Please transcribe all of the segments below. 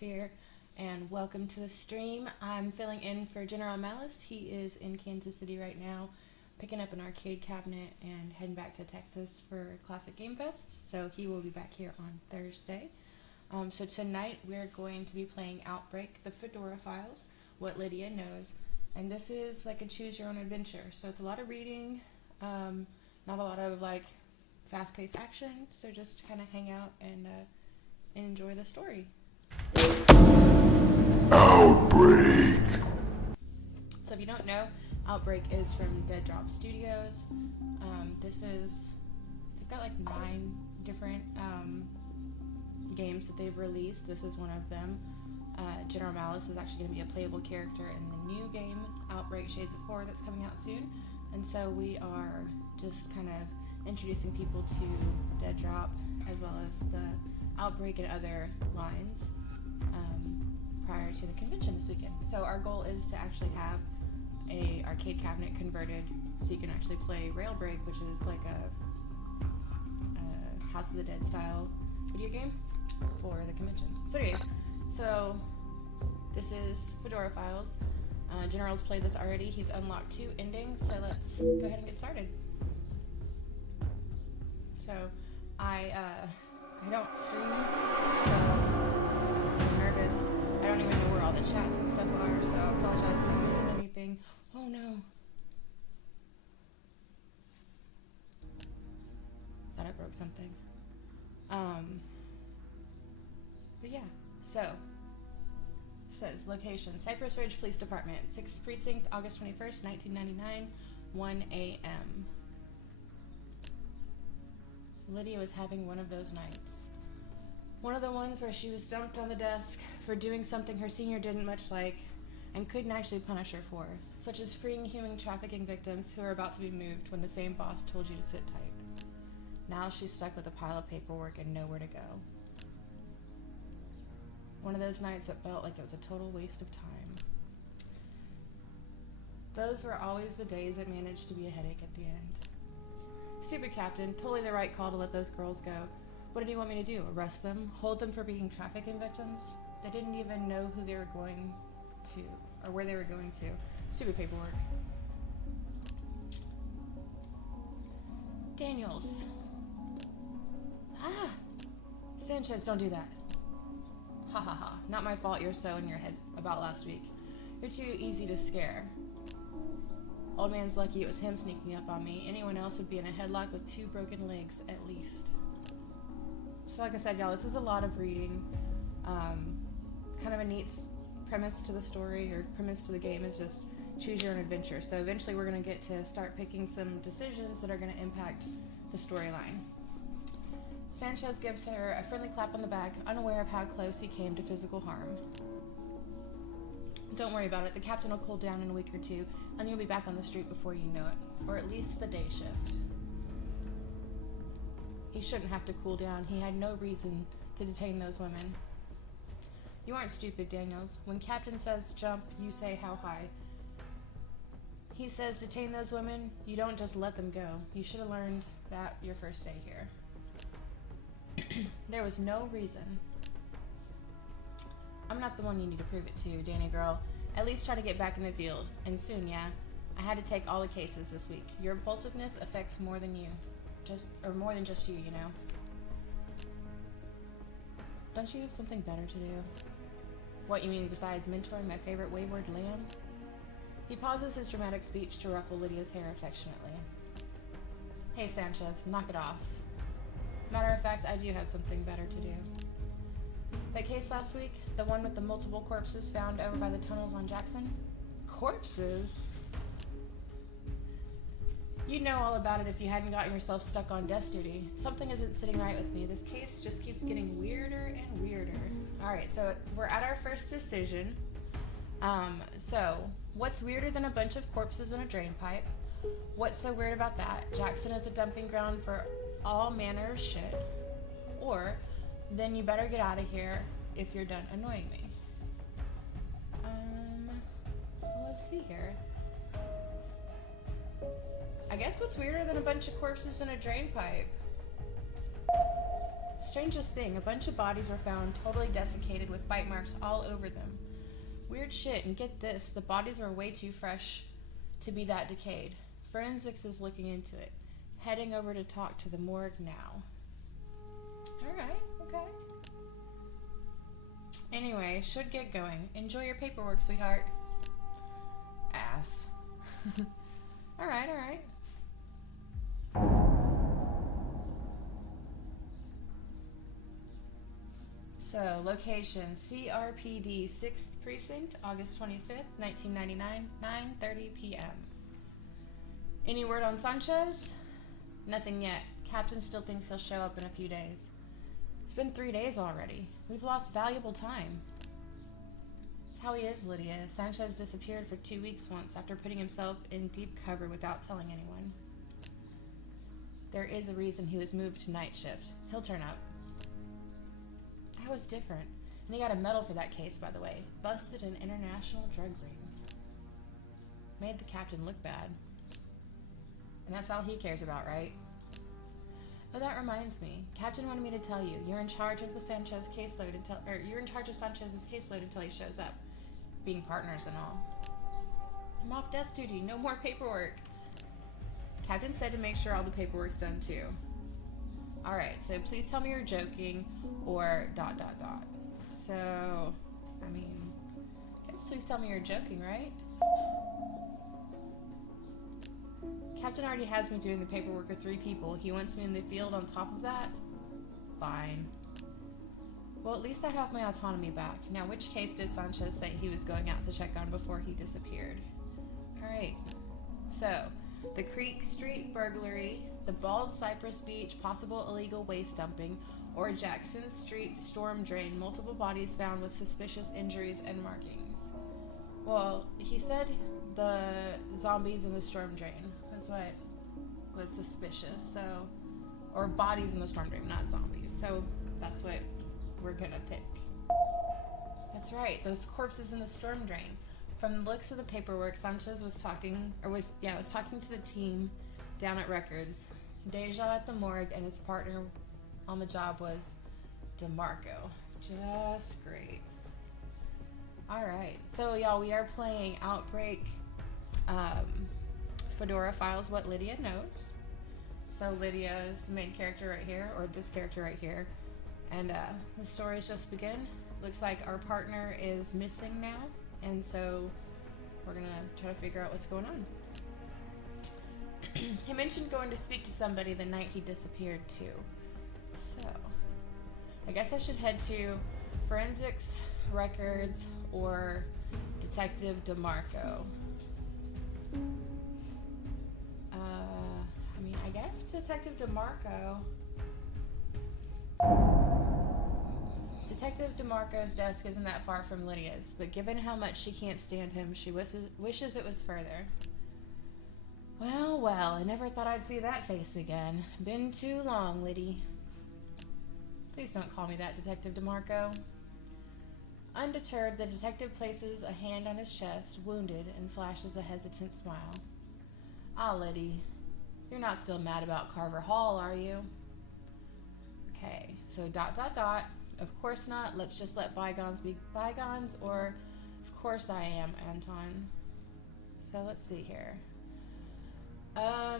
here, and welcome to the stream. I'm filling in for General Malice. He is in Kansas City right now, picking up an arcade cabinet and heading back to Texas for Classic Game Fest, so he will be back here on Thursday. So tonight we're going to be playing Outbreak, the Fedora files, what Lydia knows, and this is like a choose your own adventure, so it's a lot of reading, not a lot of like fast-paced action, so just kind of hang out and enjoy the story. Outbreak! So if you don't know, Outbreak is from Dead Drop Studios. They've got like 9 different games that they've released. This is one of them. General Malice is actually going to be a playable character in the new game, Outbreak Shades of Horror, that's coming out soon. And so we are just kind of introducing people to Dead Drop as well as the Outbreak and other lines prior to the convention this weekend. So our goal is to actually have a arcade cabinet converted so you can actually play Railbreak, which is like a House of the Dead style video game for the convention. So anyways, this is Fedora Files. General's played this already. He's unlocked 2 endings, so let's go ahead and get started. So I don't stream, so I'm nervous. I don't even know where all the chats and stuff are, so I apologize if I'm missing anything. Oh no. Thought I broke something. But yeah, so it says location, Cypress Ridge Police Department, 6th Precinct, August 21st, 1999, 1 a.m. Lydia was having one of those nights. One of the ones where she was dumped on the desk for doing something her senior didn't much like and couldn't actually punish her for, such as freeing human trafficking victims who are about to be moved when the same boss told you to sit tight. Now she's stuck with a pile of paperwork and nowhere to go. One of those nights that felt like it was a total waste of time. Those were always the days that managed to be a headache at the end. Stupid captain, totally the right call to let those girls go. What did he want me to do? Arrest them? Hold them for being trafficking victims? They didn't even know who they were going to, or where they were going to. Stupid paperwork. Daniels. Ah! Sanchez, don't do that. Ha ha ha. Not my fault you're so in your head about last week. You're too easy to scare. Old man's lucky it was him sneaking up on me. Anyone else would be in a headlock with 2 broken legs, at least. So like I said, y'all, this is a lot of reading. Kind of a neat premise to the story, or premise to the game is just choose your own adventure. So eventually we're going to get to start picking some decisions that are going to impact the storyline. Sanchez gives her a friendly clap on the back, unaware of how close he came to physical harm. Don't worry about it. The captain will cool down in a week or 2, and you'll be back on the street before you know it. Or at least the day shift. He shouldn't have to cool down. He had no reason to detain those women. You aren't stupid, Daniels. When Captain says jump, you say how high. He says detain those women, you don't just let them go. You should have learned that your first day here. There was no reason. I'm not the one you need to prove it to, Danny girl. At least try to get back in the field. And soon, yeah. I had to take all the cases this week. Your impulsiveness affects more than you. More than just you, you know. Don't you have something better to do? What you mean besides mentoring my favorite wayward lamb? He pauses his dramatic speech to ruffle Lydia's hair affectionately. Hey Sanchez, knock it off. Matter of fact, I do have something better to do. That case last week, the one with the multiple corpses found over by the tunnels on Jackson? Corpses? You'd know all about it if you hadn't gotten yourself stuck on desk duty. Something isn't sitting right with me. This case just keeps getting weirder and weirder. Alright, so we're at our first decision. So, what's weirder than a bunch of corpses in a drain pipe? What's so weird about that? Jackson is a dumping ground for all manner of shit. Or, then you better get out of here if you're done annoying me. Let's see here. I guess what's weirder than a bunch of corpses in a drain pipe? Strangest thing, a bunch of bodies were found totally desiccated with bite marks all over them. Weird shit, and get this, the bodies were way too fresh to be that decayed. Forensics is looking into it. Heading over to talk to the morgue now. Alright, okay. Anyway, should get going. Enjoy your paperwork, sweetheart. Ass. Alright, alright. So, location, CRPD 6th Precinct, August 25th, 1999, 9:30 p.m. Any word on Sanchez? Nothing yet. Captain still thinks he'll show up in a few days. It's been 3 days already. We've lost valuable time. It's how he is, Lydia. Sanchez disappeared for 2 weeks once after putting himself in deep cover without telling anyone. There is a reason he was moved to night shift. He'll turn up. That was different. And he got a medal for that case, by the way. Busted an international drug ring. Made the captain look bad. And that's all he cares about, right? Oh, that reminds me. Captain wanted me to tell you, you're in charge of the Sanchez caseload you're in charge of Sanchez's caseload until he shows up. Being partners and all. I'm off desk duty. No more paperwork. Captain said to make sure all the paperwork's done too. Alright, so please tell me you're joking or ... So, I mean, I guess please tell me you're joking, right? Captain already has me doing the paperwork with 3 people. He wants me in the field on top of that? Fine. Well, at least I have my autonomy back. Now, which case did Sanchez say he was going out to check on before he disappeared? Alright. So, the Creek Street burglary, the Bald Cypress Beach possible illegal waste dumping, or Jackson Street storm drain, multiple bodies found with suspicious injuries and markings. Well, he said the zombies in the storm drain was what was suspicious, so, or bodies in the storm drain, not zombies, so that's what we're gonna pick. That's right, those corpses in the storm drain. From the looks of the paperwork, Sanchez was talking to the team down at Records. Deja at the morgue, and his partner on the job was DeMarco. Just great. Alright, so y'all, we are playing Outbreak. Fedora files what Lydia knows. So Lydia is the main character right here, or this character right here. And the story's just begun. Looks like our partner is missing now, and so we're gonna try to figure out what's going on. He mentioned going to speak to somebody the night he disappeared too. So, I guess I should head to Forensics, Records, or Detective DeMarco. I mean, I guess Detective DeMarco. Detective DeMarco's desk isn't that far from Lydia's, but given how much she can't stand him, she wishes it was further. Well, well, I never thought I'd see that face again. Been too long, Liddy. Please don't call me that, Detective DeMarco. Undeterred, the detective places a hand on his chest, wounded, and flashes a hesitant smile. Ah, Liddy, you're not still mad about Carver Hall, are you? Okay, so ... Of course not. Let's just let bygones be bygones, or of course I am, Anton. So let's see here. I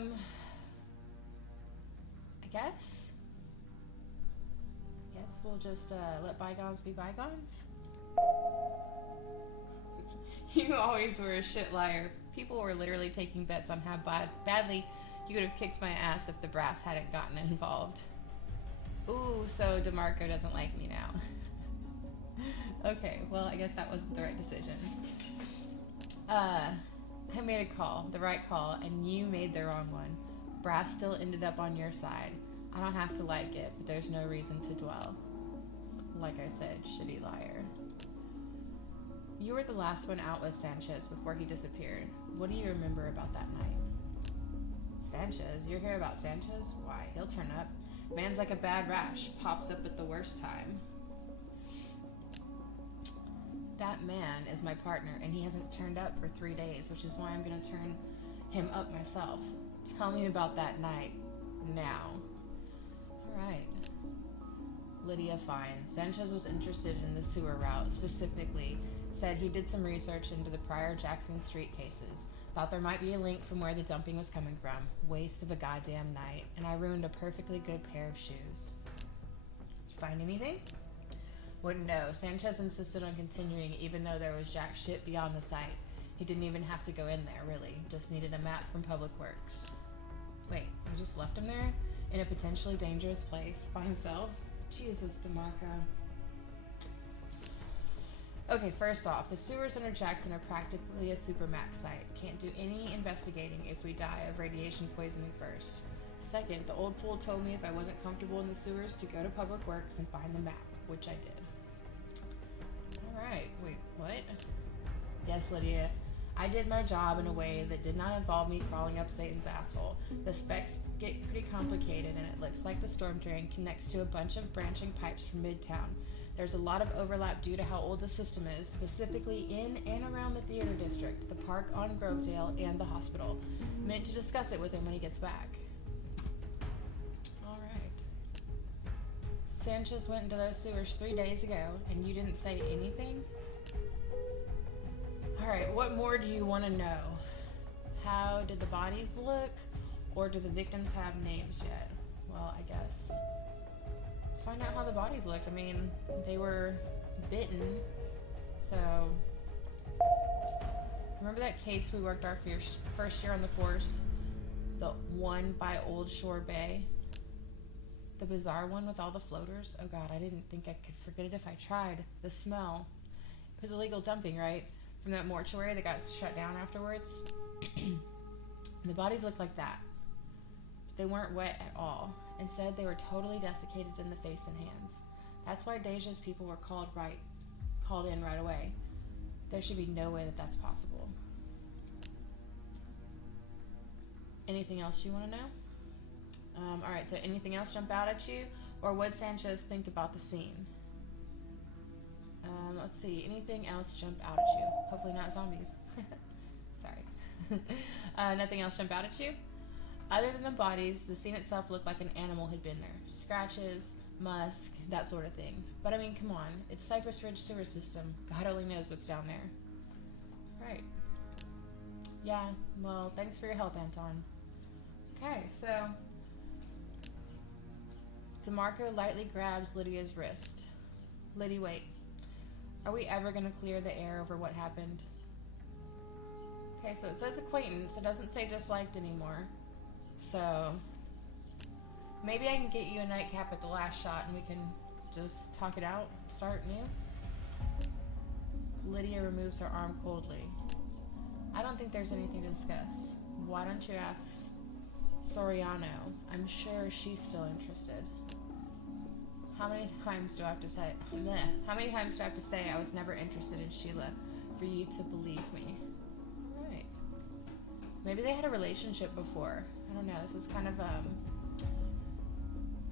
guess we'll just let bygones be bygones. You always were a shit liar. People were literally taking bets on how badly you would have kicked my ass if the brass hadn't gotten involved. Ooh, so DeMarco doesn't like me now. Okay, well, I guess that wasn't the right decision. I made a call, the right call, and you made the wrong one. Brass still ended up on your side. I don't have to like it, but there's no reason to dwell. Like I said, shitty liar. You were the last one out with Sanchez before he disappeared. What do you remember about that night? Sanchez? You're here about Sanchez? Why, he'll turn up. Man's like a bad rash, pops up at the worst time. That man is my partner, and he hasn't turned up for 3 days, which is why I'm gonna turn him up myself. Tell me about that night, now. Alright. Lydia, fine. Sanchez was interested in the sewer route, specifically. Said he did some research into the prior Jackson Street cases. Thought there might be a link from where the dumping was coming from. Waste of a goddamn night. And I ruined a perfectly good pair of shoes. Did you find anything? Wouldn't know. Sanchez insisted on continuing even though there was jack shit beyond the site. He didn't even have to go in there, really. Just needed a map from Public Works. Wait, you just left him there? In a potentially dangerous place? By himself? Jesus, DeMarco. Okay, first off, the sewers under Jackson are practically a supermax site. Can't do any investigating if we die of radiation poisoning first. Second, the old fool told me if I wasn't comfortable in the sewers to go to Public Works and find the map, which I did. Alright, wait, what? Yes, Lydia. I did my job in a way that did not involve me crawling up Satan's asshole. The specs get pretty complicated, and it looks like the storm drain connects to a bunch of branching pipes from Midtown. There's a lot of overlap due to how old the system is, specifically in and around the theater district, the park on Grovedale, and the hospital. Meant to discuss it with him when he gets back. Alright. Sanchez went into those sewers 3 days ago, and you didn't say anything? Alright, what more do you want to know? How did the bodies look? Or do the victims have names yet? Well, I guess. Let's find out how the bodies looked. I mean, they were bitten. So, remember that case we worked our first year on the force? The one by Old Shore Bay? The bizarre one with all the floaters? Oh god, I didn't think I could forget it if I tried. The smell. It was illegal dumping, right? From that mortuary that got shut down afterwards. The bodies looked like that. But they weren't wet at all. Instead, they were totally desiccated in the face and hands. That's why Deja's people were called in right away. There should be no way that that's possible. Anything else you want to know? Alright, so anything else jump out at you? Or what Sanchez think about the scene? Let's see. Anything else jump out at you? Hopefully not zombies. Sorry. Nothing else jump out at you? Other than the bodies, the scene itself looked like an animal had been there. Scratches, musk, that sort of thing. But I mean, come on. It's Cypress Ridge sewer system. God only knows what's down there. Right. Yeah, well, thanks for your help, Anton. Okay, so DeMarco lightly grabs Lydia's wrist. Lydia, wait. Are we ever going to clear the air over what happened? Okay, so it says acquaintance. It doesn't say disliked anymore. So, maybe I can get you a nightcap at the last shot and we can just talk it out, start new. Lydia removes her arm coldly. I don't think there's anything to discuss. Why don't you ask Soriano? I'm sure she's still interested. How many times do I have to say? How many times do I have to say I was never interested in Sheila for you to believe me? Right. Maybe they had a relationship before. I don't know. This is kind of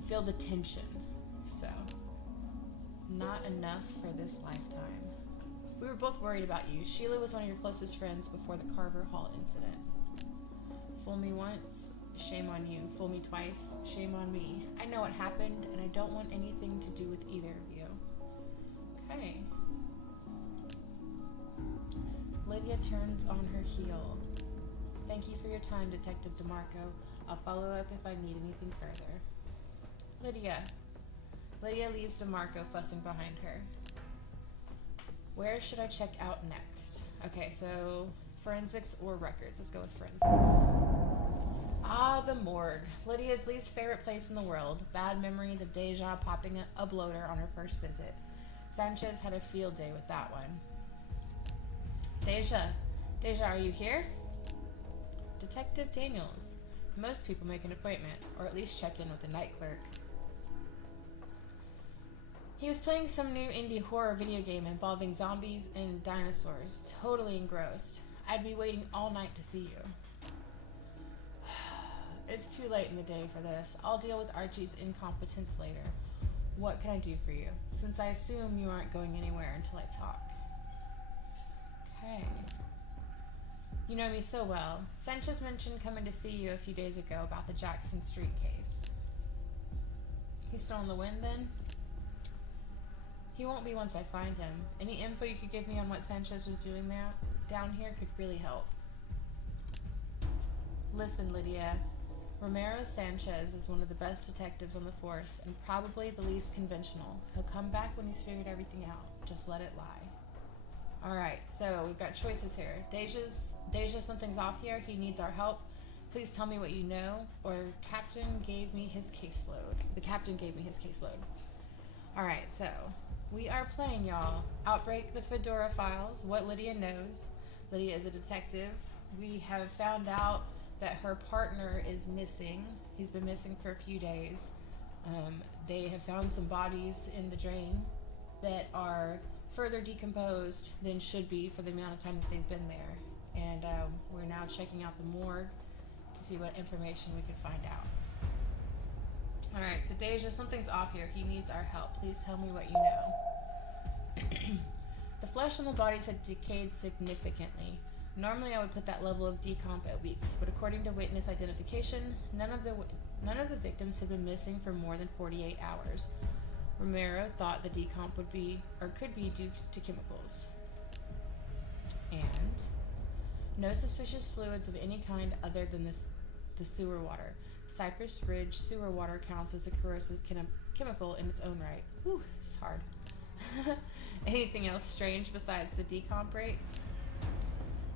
feel the tension. So not enough for this lifetime. We were both worried about you. Sheila was one of your closest friends before the Carver Hall incident. Fool me once, shame on you. Fool me twice, shame on me. I know what happened, and I don't want anything to do with either of you. Okay. Lydia turns on her heel. Thank you for your time, Detective DeMarco. I'll follow up if I need anything further. Lydia. Lydia leaves DeMarco fussing behind her. Where should I check out next? Okay, so forensics or records? Let's go with forensics. Ah, the morgue. Lydia's least favorite place in the world. Bad memories of Deja popping a bloater on her first visit. Sanchez had a field day with that one. Deja, are you here? Detective Daniels. Most people make an appointment, or at least check in with the night clerk. He was playing some new indie horror video game involving zombies and dinosaurs. Totally engrossed. I'd be waiting all night to see you. It's too late in the day for this. I'll deal with Archie's incompetence later. What can I do for you? Since I assume you aren't going anywhere until I talk. Okay. You know me so well. Sanchez mentioned coming to see you a few days ago about the Jackson Street case. He's still in the wind then? He won't be once I find him. Any info you could give me on what Sanchez was doing there, down here could really help. Listen, Lydia. Romero Sanchez is one of the best detectives on the force, and probably the least conventional. He'll come back when he's figured everything out. Just let it lie. Alright, so we've got choices here. Deja, something's off here. He needs our help. Please tell me what you know, or the captain gave me his caseload. Alright, so we are playing, y'all, Outbreak, the Fedora Files, what Lydia knows. Lydia is a detective. We have found out that her partner is missing. He's been missing for a few days. They have found some bodies in the drain that are further decomposed than should be for the amount of time that they've been there. And we're now checking out the morgue to see what information we can find out. Alright, so Deja, something's off here. He needs our help. Please tell me what you know. The flesh on the bodies had decayed significantly. Normally I would put that level of decomp at weeks, but according to witness identification, none of the victims had been missing for more than 48 hours. Romero thought the decomp would be, or could be, due to chemicals. And no suspicious fluids of any kind other than the sewer water. Cypress Ridge sewer water counts as a corrosive chemical in its own right. Whew, it's hard. Anything else strange besides the decomp rates?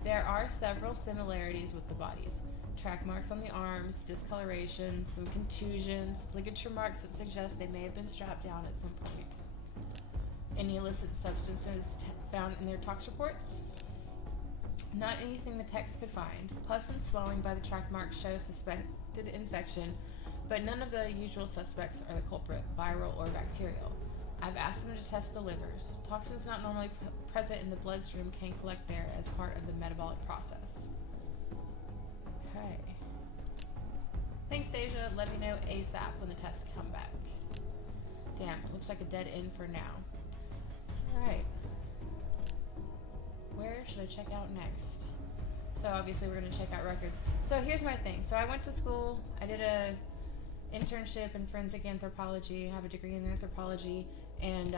There are several similarities with the bodies. Track marks on the arms, discoloration, some contusions, ligature marks that suggest they may have been strapped down at some point. Any illicit substances found in their tox reports? Not anything the techs could find. Pus and swelling by the track marks show suspected infection, but none of the usual suspects are the culprit, viral or bacterial. I've asked them to test the livers. Toxins not normally present in the bloodstream can collect there as part of the metabolic process. Okay. Thanks, Deja. Let me know ASAP when the tests come back. Damn, it looks like a dead end for now. Alright. Where should I check out next? So obviously we're going to check out records. So here's my thing. So I went to school. I did a internship in forensic anthropology. I have a degree in anthropology. And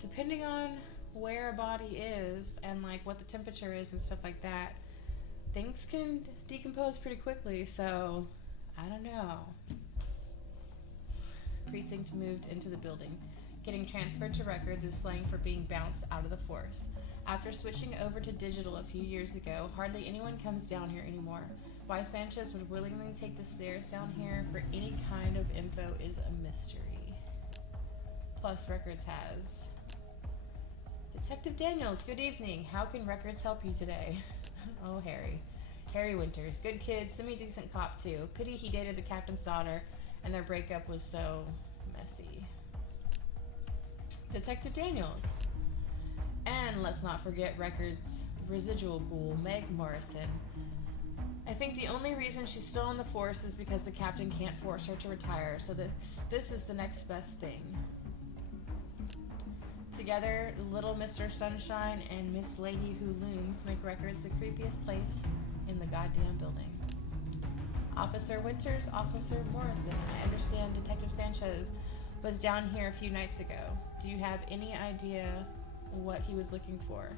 depending on where a body is and like what the temperature is and stuff like that, things can decompose pretty quickly. So I don't know. Precinct moved into the building. Getting transferred to records is slang for being bounced out of the force. After switching over to digital a few years ago, hardly anyone comes down here anymore. Why Sanchez would willingly take the stairs down here for any kind of info is a mystery. Plus, Records has... Detective Daniels, good evening. How can Records help you today? Oh, Harry. Harry Winters. Good kid, semi-decent cop too. Pity he dated the captain's daughter, and their breakup was so messy. Detective Daniels. And let's not forget Records' residual ghoul, Meg Morrison. I think the only reason she's still on the force is because the captain can't force her to retire, so this is the next best thing. Together, Little Mr. Sunshine and Miss Lady Who Looms make Records the creepiest place in the goddamn building. Officer Winters, Officer Morrison, I understand Detective Sanchez was down here a few nights ago. Do you have any idea what he was looking for?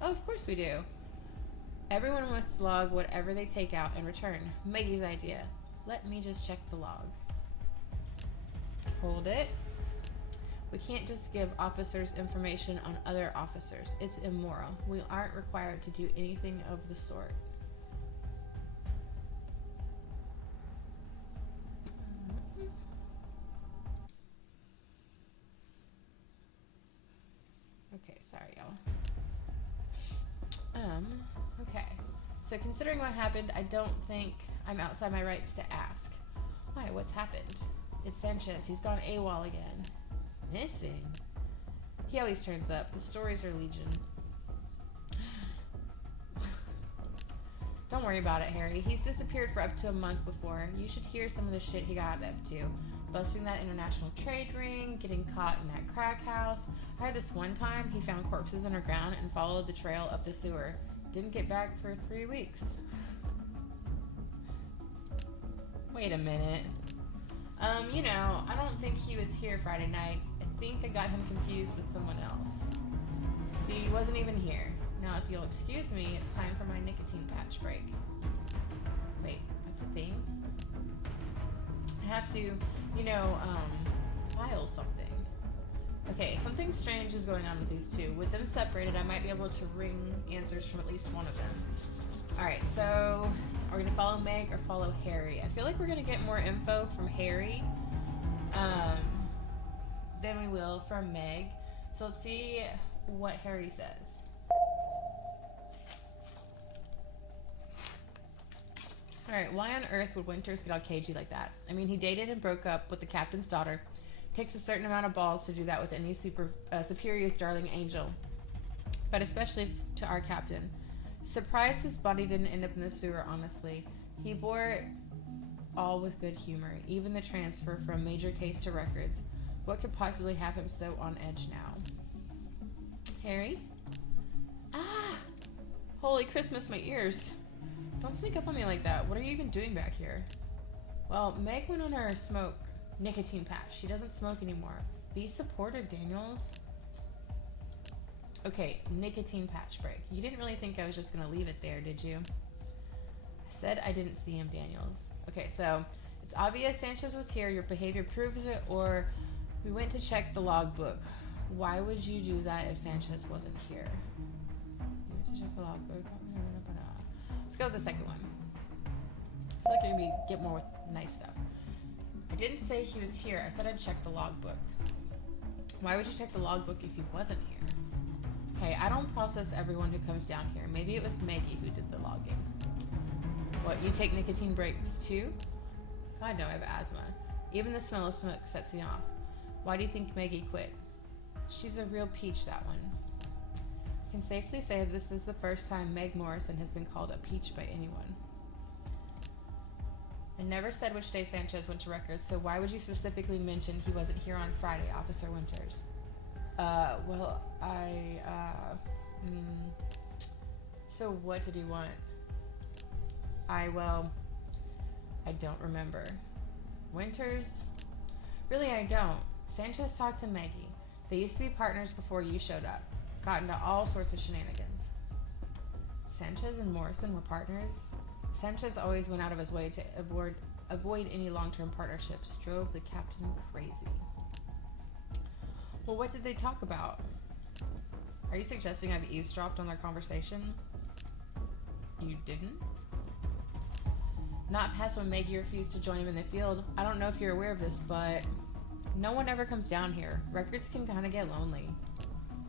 Oh, of course we do. Everyone must log whatever they take out and return. Maggie's idea. Let me just check the log. Hold it. We can't just give officers information on other officers. It's immoral. We aren't required to do anything of the sort. Okay, sorry, y'all. Okay. So considering what happened, I don't think I'm outside my rights to ask. Why? What's happened? It's Sanchez. He's gone AWOL again. Missing? He always turns up. The stories are legion. Don't worry about it, Harry. He's disappeared for up to a month before. You should hear some of the shit he got up to. Busting that international trade ring, getting caught in that crack house. I heard this one time he found corpses underground and followed the trail up the sewer. Didn't get back for 3 weeks. Wait a minute. You know, I don't think he was here Friday night. I think I got him confused with someone else. See, he wasn't even here. Now, if you'll excuse me, it's time for my nicotine patch break. Wait, that's a thing? I have to, file something. Okay, something strange is going on with these two. With them separated, I might be able to wring answers from at least one of them. Alright, so are we going to follow Meg or follow Harry? I feel like we're going to get more info from Harry than we will from Meg. So let's see what Harry says. Alright, why on earth would Winters get all cagey like that? I mean, he dated and broke up with the captain's daughter. Takes a certain amount of balls to do that with any superior's darling angel. But especially to our captain. Surprised his body didn't end up in the sewer, honestly. He bore it all with good humor, even the transfer from major case to records. What could possibly have him so on edge now? Harry? Ah! Holy Christmas, my ears. Don't sneak up on me like that. What are you even doing back here? Well, Meg went on her nicotine patch. She doesn't smoke anymore. Be supportive, Daniels. Okay, nicotine patch break. You didn't really think I was just gonna leave it there, did you? I said I didn't see him, Daniels. Okay, so it's obvious Sanchez was here. Your behavior proves it, or we went to check the logbook. Why would you do that if Sanchez wasn't here? We went to check the logbook. Let's go with the second one. I feel like you're gonna get more with nice stuff. I didn't say he was here. I said I'd check the logbook. Why would you check the logbook if he wasn't here? Hey, I don't process everyone who comes down here. Maybe it was Maggie who did the logging. What, you take nicotine breaks too? God, no, I have asthma. Even the smell of smoke sets me off. Why do you think Maggie quit? She's a real peach, that one. I can safely say that this is the first time Meg Morrison has been called a peach by anyone. I never said which day Sanchez went to records, so why would you specifically mention he wasn't here on Friday, Officer Winters? So what did he want? I don't remember. Winters? Really, I don't. Sanchez talked to Maggie. They used to be partners before you showed up. Got into all sorts of shenanigans. Sanchez and Morrison were partners? Sanchez always went out of his way to avoid any long-term partnerships. Drove the captain crazy. Well, what did they talk about? Are you suggesting I've eavesdropped on their conversation? You didn't? Not past when Maggie refused to join him in the field. I don't know if you're aware of this, but no one ever comes down here. Records can kind of get lonely.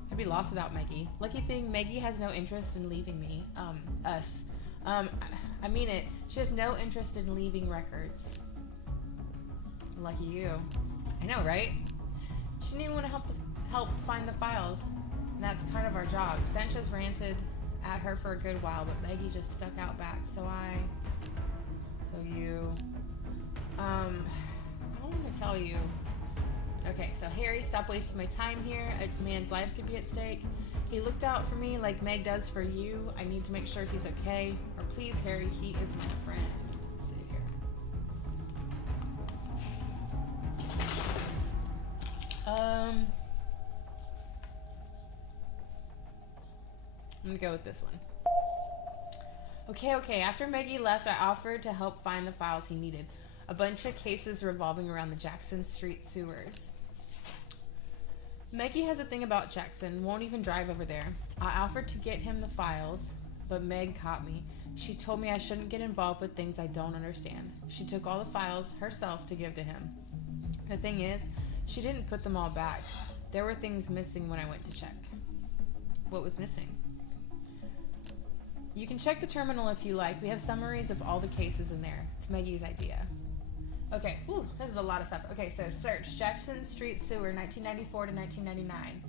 I'd be lost without Maggie. Lucky thing, Maggie has no interest in leaving me. Us. I mean it. She has no interest in leaving records. Lucky you. I know, right? She didn't even want to help find the files. And that's kind of our job. Sanchez ranted at her for a good while, but Maggie just stuck out back. I don't want to tell you. Okay, so Harry, stop wasting my time here. A man's life could be at stake. He looked out for me like Meg does for you. I need to make sure he's okay. Or please, Harry, he is my friend. Let's see here. I'm gonna go with this one. Okay. After Maggie left, I offered to help find the files he needed. A bunch of cases revolving around the Jackson Street sewers. Maggie has a thing about Jackson, won't even drive over there. I offered to get him the files, but Meg caught me. She told me I shouldn't get involved with things I don't understand. She took all the files herself to give to him. The thing is, she didn't put them all back. There were things missing when I went to check. What was missing? You can check the terminal if you like. We have summaries of all the cases in there. It's Maggie's idea. Okay, ooh, this is a lot of stuff. Okay, so search Jackson Street Sewer, 1994 to 1999.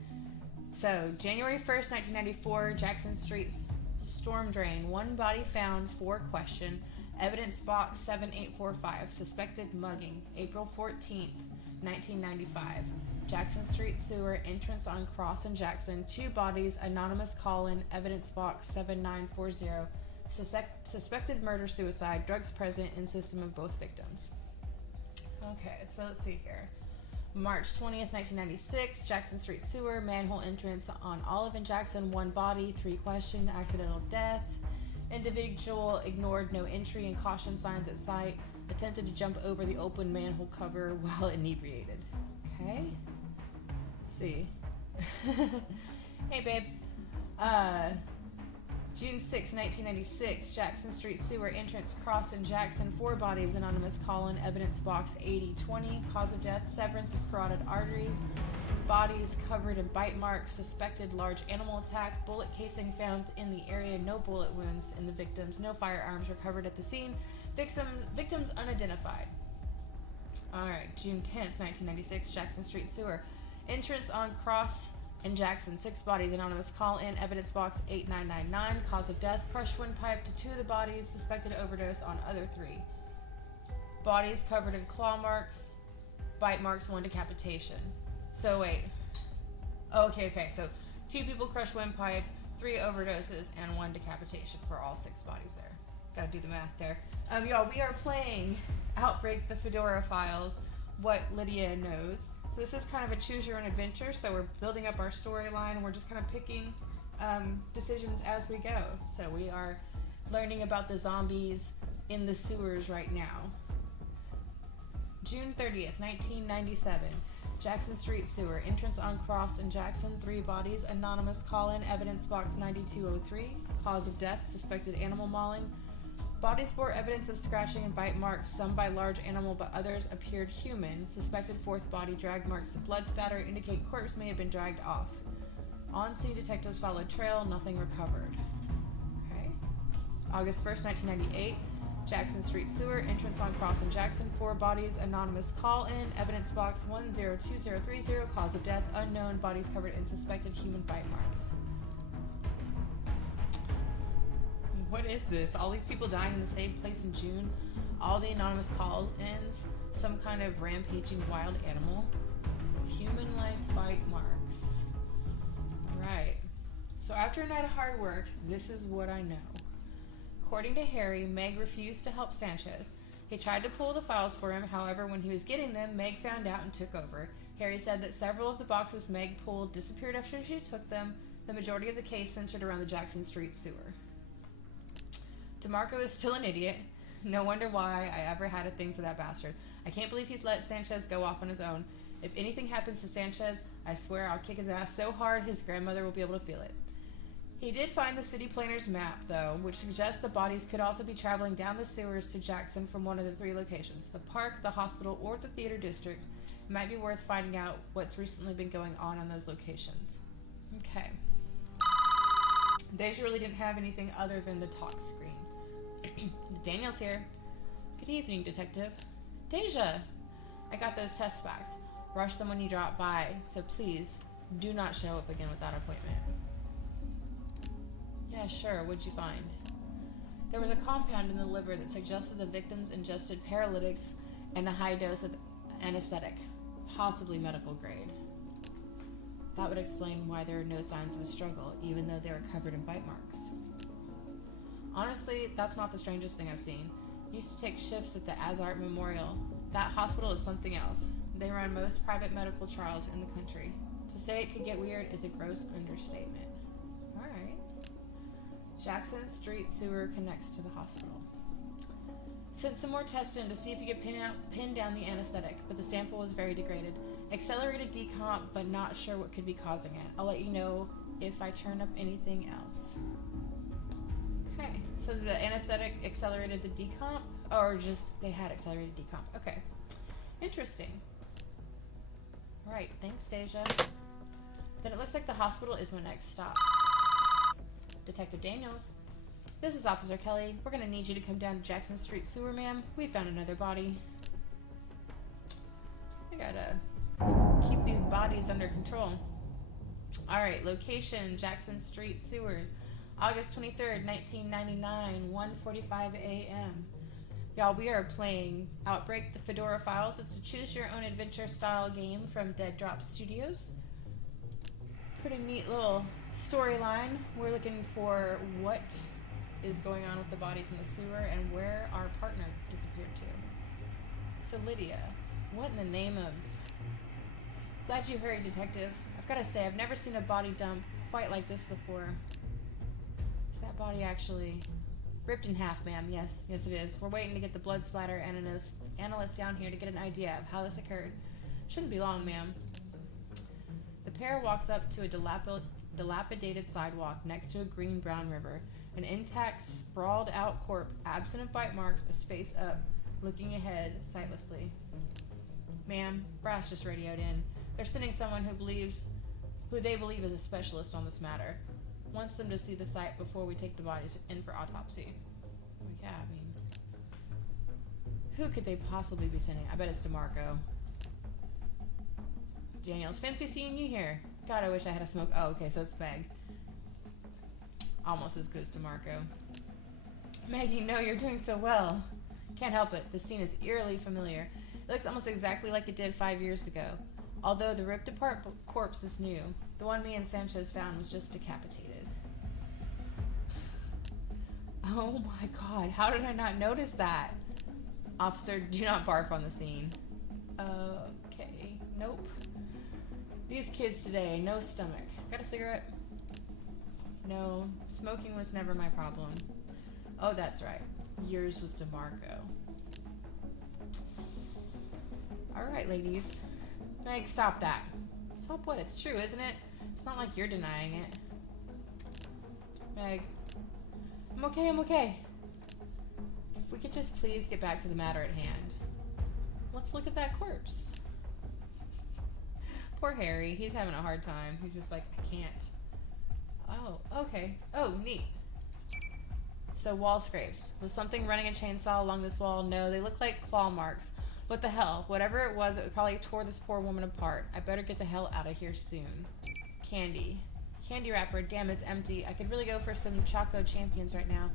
So, January 1st, 1994, Jackson Street storm drain. One body found, 4 questioned. Evidence box 7845, suspected mugging. April 14th, 1995. Jackson Street Sewer, entrance on Cross and Jackson. 2 bodies, anonymous call-in, evidence box 7940. Suspected murder-suicide, drugs present in system of both victims. Okay, so let's see here. March 20th, 1996, Jackson Street Sewer, manhole entrance on Olive and Jackson, 1 body, 3 questioned, accidental death. Individual ignored no entry and caution signs at site. Attempted to jump over the open manhole cover while inebriated. Okay. Let's see. Hey, babe. June 6, 1996, Jackson Street Sewer, entrance cross in Jackson, 4 bodies, anonymous call-in, evidence box 8020, cause of death, severance of carotid arteries, bodies covered in bite marks, suspected large animal attack, bullet casing found in the area, no bullet wounds in the victims, no firearms recovered at the scene, victims unidentified. Alright, June 10th, 1996, Jackson Street Sewer, entrance on cross in Jackson, 6 bodies, anonymous call-in, evidence box 8999, cause of death, crushed windpipe to 2 of the bodies, suspected overdose on other 3. Bodies covered in claw marks, bite marks, 1 decapitation. So wait. Okay, so 2 people crushed windpipe, 3 overdoses, and 1 decapitation for all 6 bodies there. Gotta do the math there. Y'all, we are playing Outbreak, the Fedora Files, What Lydia Knows. So this is kind of a choose your own adventure, so we're building up our storyline, and we're just kind of picking decisions as we go. So we are learning about the zombies in the sewers right now. June 30th, 1997, Jackson Street Sewer, entrance on cross in Jackson, 3 bodies, anonymous call-in, evidence box 9203, cause of death, suspected animal mauling. Bodies bore evidence of scratching and bite marks, some by large animal but others appeared human. Suspected 4th body drag marks of blood spatter indicate corpse may have been dragged off. On scene, detectives followed trail, nothing recovered. Okay. August 1st, 1998, Jackson Street Sewer, entrance on cross in Jackson, 4 bodies, anonymous call-in, evidence box 102030, cause of death unknown, bodies covered in suspected human bite marks. What is this? All these people dying in the same place in June? All the anonymous call-ins? Some kind of rampaging wild animal? Human-like bite marks. Right. So after a night of hard work, this is what I know. According to Harry, Meg refused to help Sanchez. He tried to pull the files for him, however, when he was getting them, Meg found out and took over. Harry said that several of the boxes Meg pulled disappeared after she took them. The majority of the case centered around the Jackson Street Sewer. DeMarco is still an idiot. No wonder why I ever had a thing for that bastard. I can't believe he's let Sanchez go off on his own. If anything happens to Sanchez, I swear I'll kick his ass so hard his grandmother will be able to feel it. He did find the city planner's map, though, which suggests the bodies could also be traveling down the sewers to Jackson from one of the 3 locations, the park, the hospital, or the theater district. It might be worth finding out what's recently been going on those locations. Okay. Deja really didn't have anything other than the talk screen. Daniel's here. Good evening, Detective. Deja! I got those test backs. Rush them when you drop by, so please, do not show up again without appointment. Yeah, sure. What'd you find? There was a compound in the liver that suggested the victims ingested paralytics and a high dose of anesthetic, possibly medical grade. That would explain why there are no signs of a struggle, even though they were covered in bite marks. Honestly, that's not the strangest thing I've seen. Used to take shifts at the Azart Memorial. That hospital is something else. They run most private medical trials in the country. To say it could get weird is a gross understatement. Alright. Jackson Street Sewer connects to the hospital. Sent some more tests in to see if you could pin down the anesthetic, but the sample was very degraded. Accelerated decomp, but not sure what could be causing it. I'll let you know if I turn up anything else. Okay, so the anesthetic accelerated the decomp, or just they had accelerated decomp. Okay, interesting. All right, thanks, Deja. Then it looks like the hospital is my next stop. Detective Daniels. This is Officer Kelly. We're gonna need you to come down to Jackson Street Sewer, ma'am. We found another body. I gotta keep these bodies under control. Alright, location, Jackson Street Sewers. August 23rd, 1999, 1:45 a.m. Y'all, we are playing Outbreak, the Fedora Files. It's a choose-your-own-adventure style game from Dead Drop Studios. Pretty neat little storyline. We're looking for what is going on with the bodies in the sewer and where our partner disappeared to. So Lydia, What in the name of... Glad you hurried, Detective. I've got to say, I've never seen a body dump quite like this before. Is that body actually... Ripped in half, ma'am. Yes, yes it is. We're waiting to get the blood splatter analyst down here to get an idea of how this occurred. Shouldn't be long, ma'am. The pair walks up to a dilapidated sidewalk next to a green-brown river. An intact, sprawled-out corpse, absent of bite marks, a space up, looking ahead sightlessly. Ma'am, Brass just radioed in. They're sending someone who they believe is a specialist on this matter. Wants them to see the site before we take the bodies in for autopsy. Well, yeah, I mean... Who could they possibly be sending? I bet it's DeMarco. Daniels, fancy seeing you here. God, I wish I had a smoke. Oh, okay, so it's Meg. Almost as good as DeMarco. Meg, you know you're doing so well. Can't help it. The scene is eerily familiar. It looks almost exactly like it did 5 years ago. Although the ripped apart corpse is new. The one me and Sanchez found was just decapitated. Oh my god, how did I not notice that? Officer, do not barf on the scene. Okay, nope. These kids today, no stomach. Got a cigarette? No, smoking was never my problem. Oh, that's right. Yours was DeMarco. Alright, ladies. Meg, stop that. Stop what? It's true, isn't it? It's not like you're denying it. Meg. I'm okay, I'm okay. If we could just please get back to the matter at hand. Let's look at that corpse. Poor Harry. He's having a hard time. He's just like, I can't. Oh, okay. Oh, neat. So, wall scrapes. Was something running a chainsaw along this wall? No, they look like claw marks. What the hell? Whatever it probably tore this poor woman apart. I better get the hell out of here soon. Candy. Candy wrapper. Damn, it's empty. I could really go for some Choco Champions right now.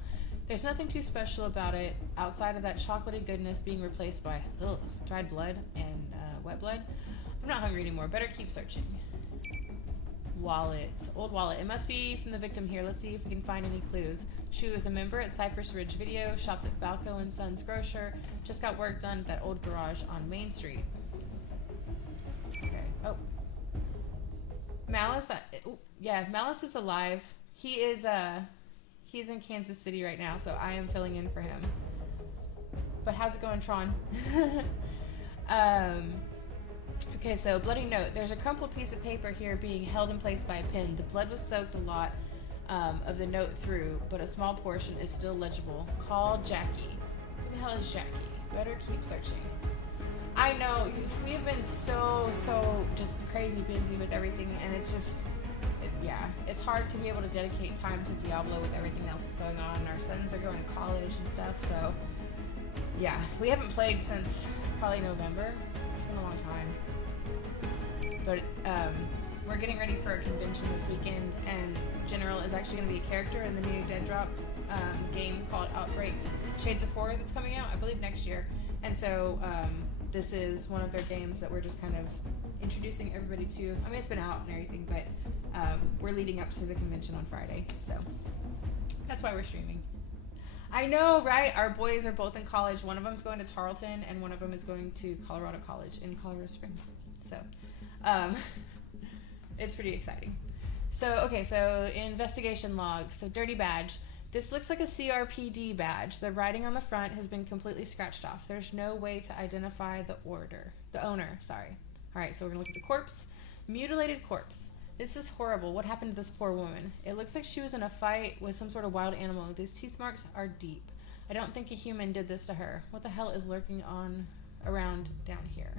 There's nothing too special about it outside of that chocolatey goodness being replaced by dried blood and wet blood. I'm not hungry anymore. Better keep searching. Wallet. Old wallet. It must be from the victim here. Let's see if we can find any clues. She was a member at Cypress Ridge Video, shopped at Balco & Sons Grocer, just got work done at that old garage on Main Street. Okay. Oh. Malice. Yeah, Malice is alive. He is, he's in Kansas City right now, so I am filling in for him. But how's it going, Tron? Okay, so bloody note. There's a crumpled piece of paper here being held in place by a pin. The blood was soaked a lot of the note through, but a small portion is still legible. Call Jackie. Who the hell is Jackie? Better keep searching. I know, we have been so just crazy busy with everything, and it's just, yeah, it's hard to be able to dedicate time to Diablo with everything else that's going on. Our sons are going to college and stuff, so yeah, we haven't played since probably November. It's been a long time. But we're getting ready for a convention this weekend, and General is actually going to be a character in the new Dead Drop game called Outbreak Shades of Horror that's coming out, I believe, next year. And so this is one of their games that we're just kind of introducing everybody to. I mean, it's been out and everything, but we're leading up to the convention on Friday, so that's why we're streaming. I know, right? Our boys are both in college. One of them's going to Tarleton, and one of them is going to Colorado College in Colorado Springs. So it's pretty exciting. So, okay, so investigation log. So, dirty badge. This looks like a CRPD badge. The writing on the front has been completely scratched off. There's no way to identify the owner, sorry. All right, so we're gonna look at the corpse. Mutilated corpse. This is horrible. What happened to this poor woman? It looks like she was in a fight with some sort of wild animal. These teeth marks are deep. I don't think a human did this to her. What the hell is lurking around down here?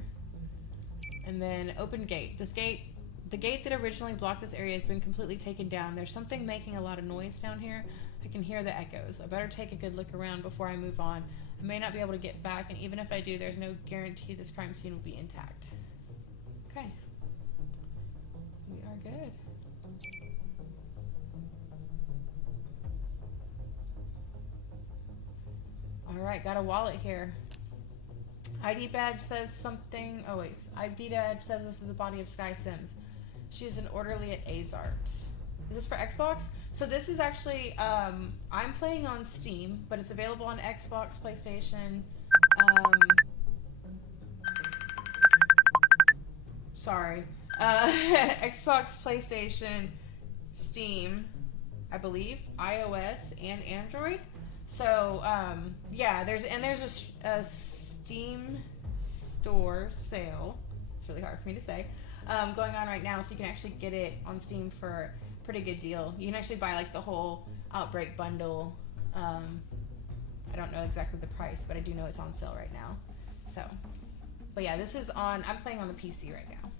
And then open gate. The gate that originally blocked this area has been completely taken down. There's something making a lot of noise down here. I can hear the echoes. I better take a good look around before I move on. I may not be able to get back, and even if I do, there's no guarantee this crime scene will be intact. Okay. We are good. Alright, got a wallet here. ID badge says something. Oh wait, ID badge says this is the body of Sky Sims. She is an orderly at Azart. Is this for Xbox? So this is actually, I'm playing on Steam, but it's available on Xbox, PlayStation. sorry. Xbox, PlayStation, Steam, I believe, iOS, and Android. So, yeah, there's a Steam store sale. It's really hard for me to say. Going on right now, so you can actually get it on Steam for a pretty good deal. You can actually buy like the whole Outbreak bundle. I don't know exactly the price, but I do know it's on sale right now. So, but yeah, I'm playing on the PC right now.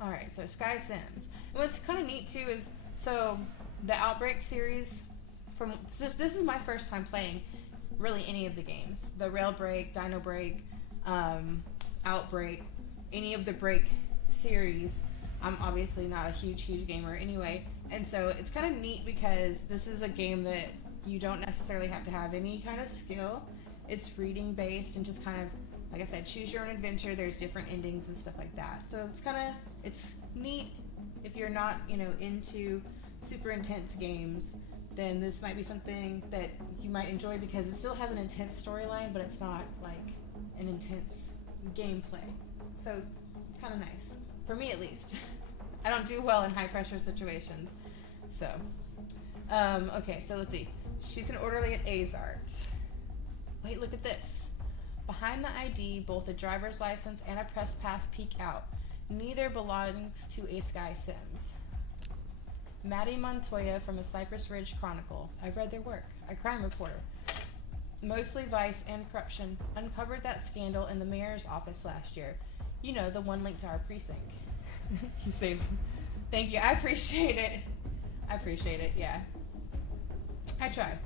Alright, so Sky Sims. And what's kind of neat too is, so the Outbreak series, this is my first time playing really any of the games. The Rail Break, Dino Break, Outbreak, any of the Break series. I'm obviously not a huge gamer anyway, and so it's kind of neat because this is a game that you don't necessarily have to have any kind of skill. It's reading based and just kind of, like I said, choose your own adventure. There's different endings and stuff like that. So it's neat if you're not, into super intense games, then this might be something that you might enjoy because it still has an intense storyline, but it's not like an intense gameplay. So kind of nice. For me at least. I don't do well in high pressure situations. So, okay, so let's see. She's an orderly at Azart. Wait, look at this. Behind the ID, both a driver's license and a press pass peek out. Neither belongs to a Sky Sims. Maddie Montoya from a Cypress Ridge Chronicle. I've read their work. A crime reporter. Mostly vice and corruption. Uncovered that scandal in the mayor's office last year. You know, the one linked to our precinct. He saved me. Thank you. I appreciate it. Yeah. I try.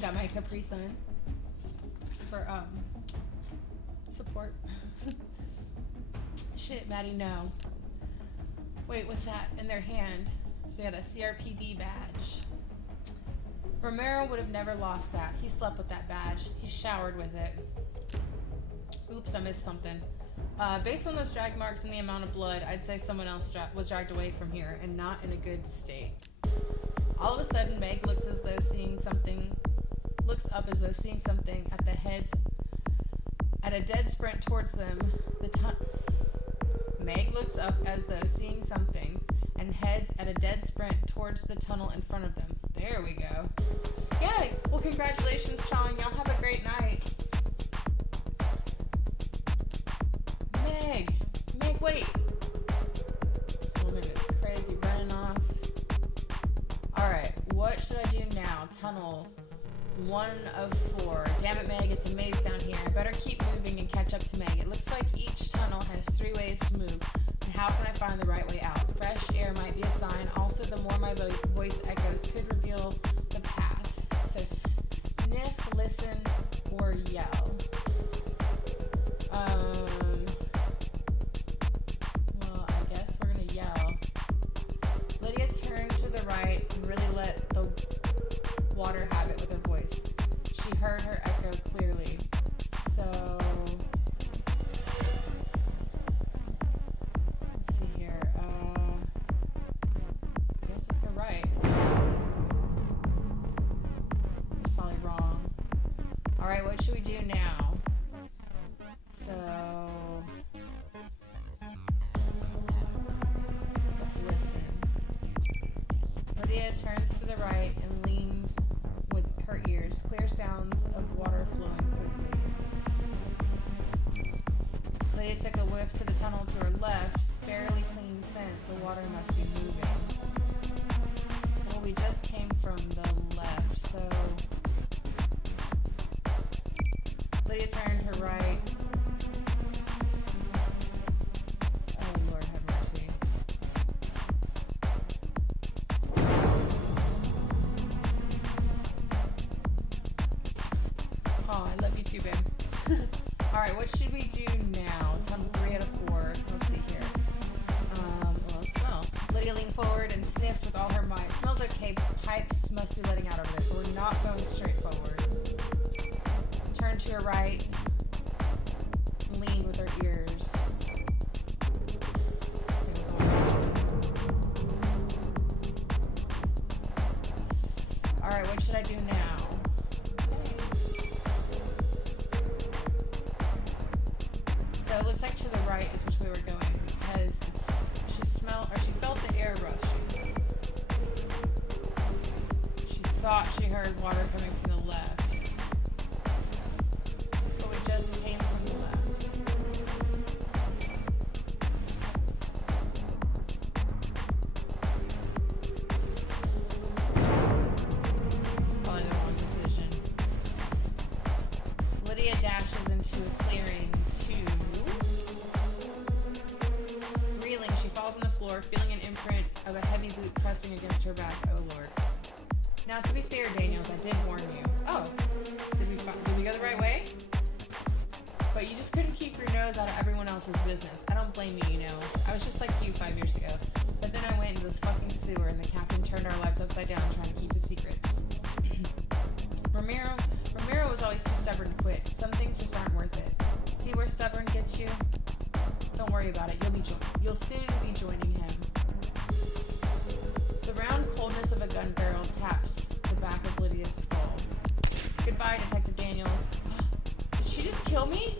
Got my Capri Sun for support. Shit, Maddie, no. Wait, what's that in their hand? So they had a CRPD badge. Romero would have never lost that. He slept with that badge. He showered with it. Oops, I missed something. Based on those drag marks and the amount of blood, I'd say someone else was dragged away from here and not in a good state. All of a sudden, Meg looks up as though seeing something at a dead sprint towards them. Meg looks up as though seeing something and heads at a dead sprint towards the tunnel in front of them. There we go. Yeah, well, congratulations, Chong. Y'all have a great night. Meg, wait. This woman is crazy, running off. Alright, what should I do now? Tunnel 1 of 4. Damn it, Meg, it's a maze down here. I better keep moving and catch up to Meg. It looks like each tunnel has 3 ways to move. And how can I find the right way out? Fresh air might be a sign. Also, the more my voice echoes could reveal the path. So sniff, listen, or yell. Well, I guess we're gonna yell. Lydia turned to the right and really let the water have it with her voice. She heard her echo clearly. So, let's see here. I guess let's go right. It's probably wrong. Alright, what should we do now? So, let's listen. Lydia turns to the right and leaned with her ears. Clear sounds of water flowing quickly. Lydia took a whiff to the tunnel to her left. Fairly clean scent. The water must be moving. Well, we just came from the left, so Lydia turned her right. Oh, Lord have mercy. Oh, I love you too, babe. Alright, what should we do now? Tunnel 3 out of 4. Let's see here. Let's smell. Lydia leaned forward and sniffed with all her might. Smells okay. Pipes must be letting out over there, so we're not going straight forward. Turned to her right. Leaned with her ears. Alright, what should I do now? it looks like to the right is which way we're going because she felt the air rushing. She thought she heard water coming from the left, but it just came from the left. Probably the wrong decision. Lydia dashes into a clearing to... Reeling, she falls on the floor, feeling an imprint of a heavy boot pressing against her back. Oh, Lord. Now, to be fair, Daniels, I did warn you. Oh, did we go the right way? But you just couldn't keep your nose out of everyone else's business. I don't blame you, you know. I was just like you 5 years ago. But then I went into this fucking sewer and the captain turned our lives upside down trying to keep his secrets. Ramiro was always too stubborn to quit. Some things just aren't worth it. See where stubborn gets you? Don't worry about it. You'll soon be joining him. The round coldness of a gun barrel taps the back of Lydia's skull. Goodbye, Detective Daniels. Did she just kill me?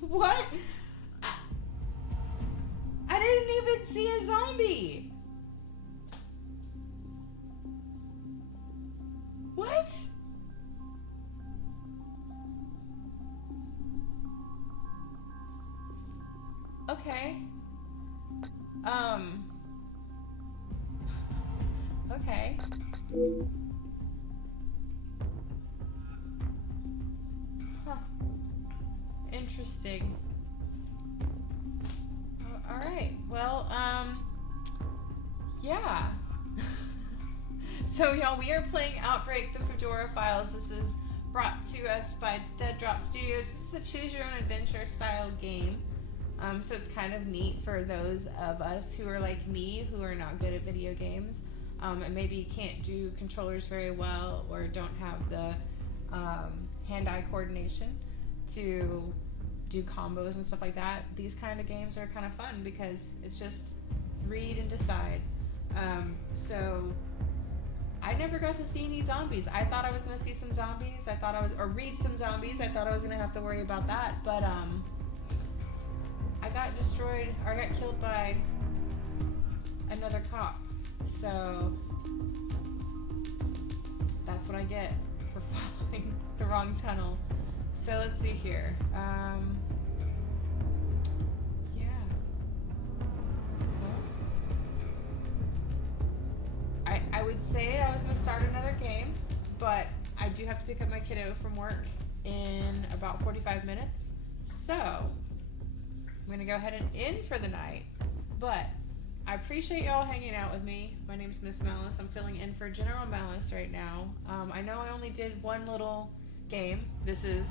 What? I didn't even see a zombie. What? Okay. Okay. Huh. Interesting. Alright, well, yeah. So, y'all, we are playing Outbreak, the Fedora Files. This is brought to us by Dead Drop Studios. This is a choose-your-own-adventure style game. So it's kind of neat for those of us who are like me, who are not good at video games, and maybe can't do controllers very well or don't have the hand-eye coordination to do combos and stuff like that. These kind of games are kind of fun because it's just read and decide. So I never got to see any zombies. I thought I was going to see some zombies. Or read some zombies. I thought I was going to have to worry about that. But, I got destroyed, or I got killed by another cop. So that's what I get for following the wrong tunnel. So let's see here. Yeah. Well, I would say I was going to start another game, but I do have to pick up my kiddo from work in about 45 minutes. So I'm going to go ahead and end for the night, but I appreciate y'all hanging out with me. My name's MsMalice. I'm filling in for General Malice right now. I know I only did one little game. This is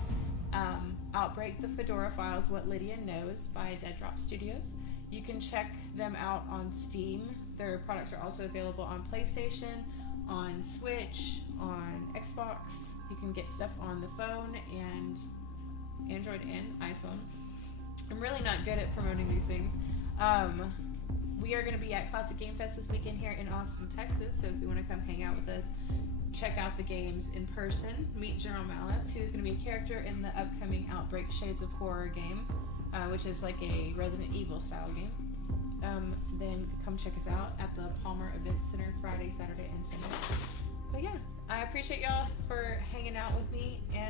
Outbreak, the Fedora Files, What Lydia Knows by Dead Drop Studios. You can check them out on Steam. Their products are also available on PlayStation, on Switch, on Xbox. You can get stuff on the phone and Android and iPhone. I'm really not good at promoting these things. We are going to be at Classic Game Fest this weekend here in Austin, Texas. So if you want to come hang out with us, check out the games in person. Meet General Malice, who's going to be a character in the upcoming Outbreak Shades of Horror game, which is like a Resident Evil style game. Then come check us out at the Palmer Event Center Friday, Saturday, and Sunday. But yeah, I appreciate y'all for hanging out with me, and